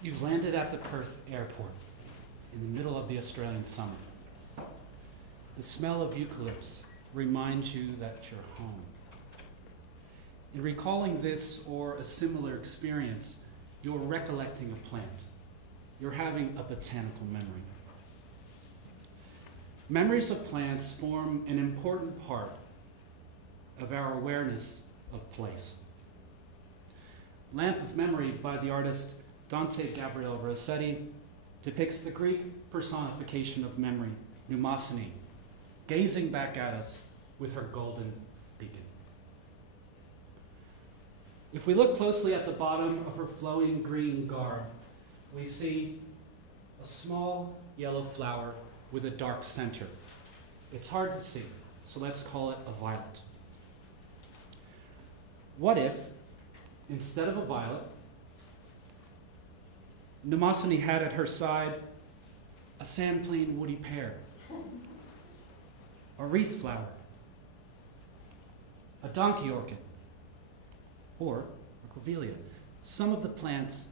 You've landed at the Perth Airport in the middle of the Australian summer. The smell of eucalypts reminds you that you're home. In recalling this or a similar experience, you're recollecting a plant. You're having a botanical memory. Memories of plants form an important part of our awareness of place. Lamp of Memory by the artist Dante Gabriel Rossetti depicts the Greek personification of memory, Mnemosyne, gazing back at us with her golden beacon. If we look closely at the bottom of her flowing green garb, we see a small yellow flower with a dark center. It's hard to see, so let's call it a violet. What if, instead of a violet, Mnemosyne had at her side a sandplain woody pear, a wreath flower, a donkey orchid, or a grevillea, some of the plants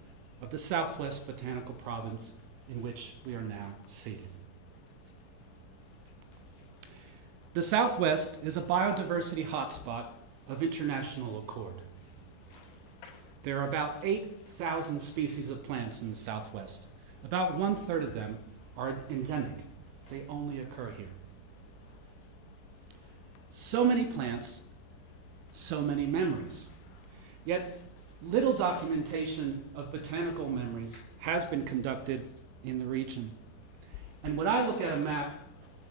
of the Southwest Botanical Province in which we are now seated. The Southwest is a biodiversity hotspot of international accord. There are about 8,000 species of plants in the Southwest. About 1/3 of them are endemic. They only occur here. So many plants, so many memories. Yet little documentation of botanical memories has been conducted in the region. And when I look at a map,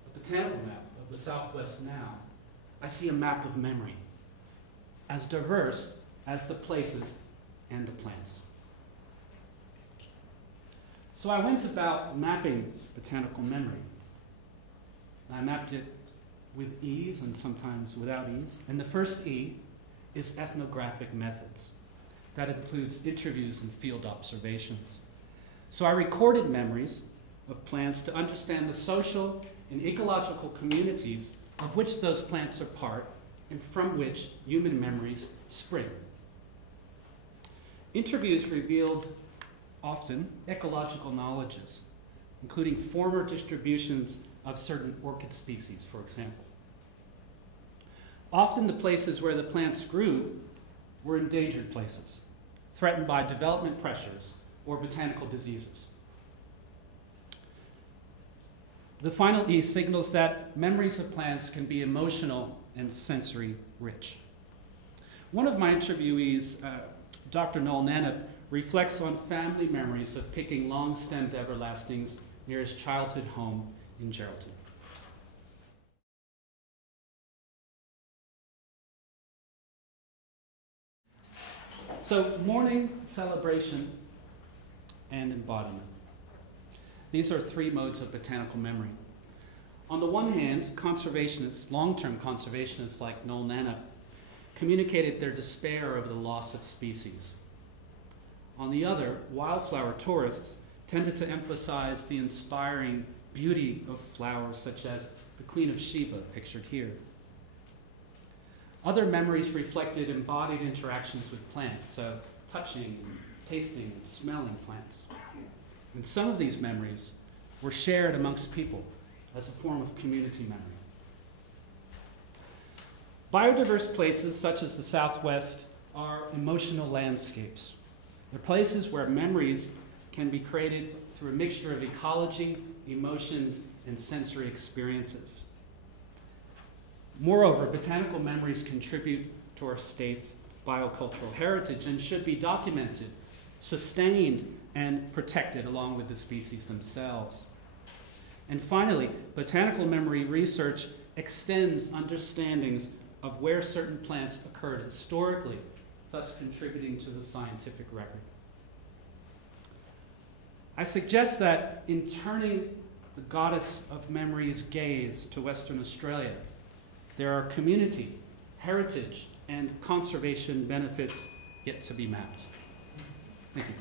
a botanical map of the Southwest now, I see a map of memory, as diverse as the places and the plants. So I went about mapping botanical memory. I mapped it with ease and sometimes without ease. And the first E is ethnographic methods. That includes interviews and field observations. So I recorded memories of plants to understand the social and ecological communities of which those plants are part and from which human memories spring. Interviews revealed often ecological knowledges, including former distributions of certain orchid species, for example. Often the places where the plants grew were endangered places, threatened by development pressures or botanical diseases. The final E signals that memories of plants can be emotional and sensory rich. One of my interviewees, Dr. Noel Nannup, reflects on family memories of picking long-stemmed everlastings near his childhood home in Geraldton. So, mourning, celebration, and embodiment. These are three modes of botanical memory. On the one hand, conservationists, long-term conservationists like Noel Nannup, communicated their despair over the loss of species. On the other, wildflower tourists tended to emphasize the inspiring beauty of flowers such as the Queen of Sheba, pictured here. Other memories reflected embodied interactions with plants, so touching, and tasting, and smelling plants. And some of these memories were shared amongst people as a form of community memory. Biodiverse places such as the Southwest are emotional landscapes. They're places where memories can be created through a mixture of ecology, emotions, and sensory experiences. Moreover, botanical memories contribute to our state's biocultural heritage and should be documented, sustained, and protected along with the species themselves. And finally, botanical memory research extends understandings of where certain plants occurred historically, thus contributing to the scientific record. I suggest that in turning the goddess of memory's gaze to Western Australia, there are community, heritage, and conservation benefits yet to be mapped. Thank you.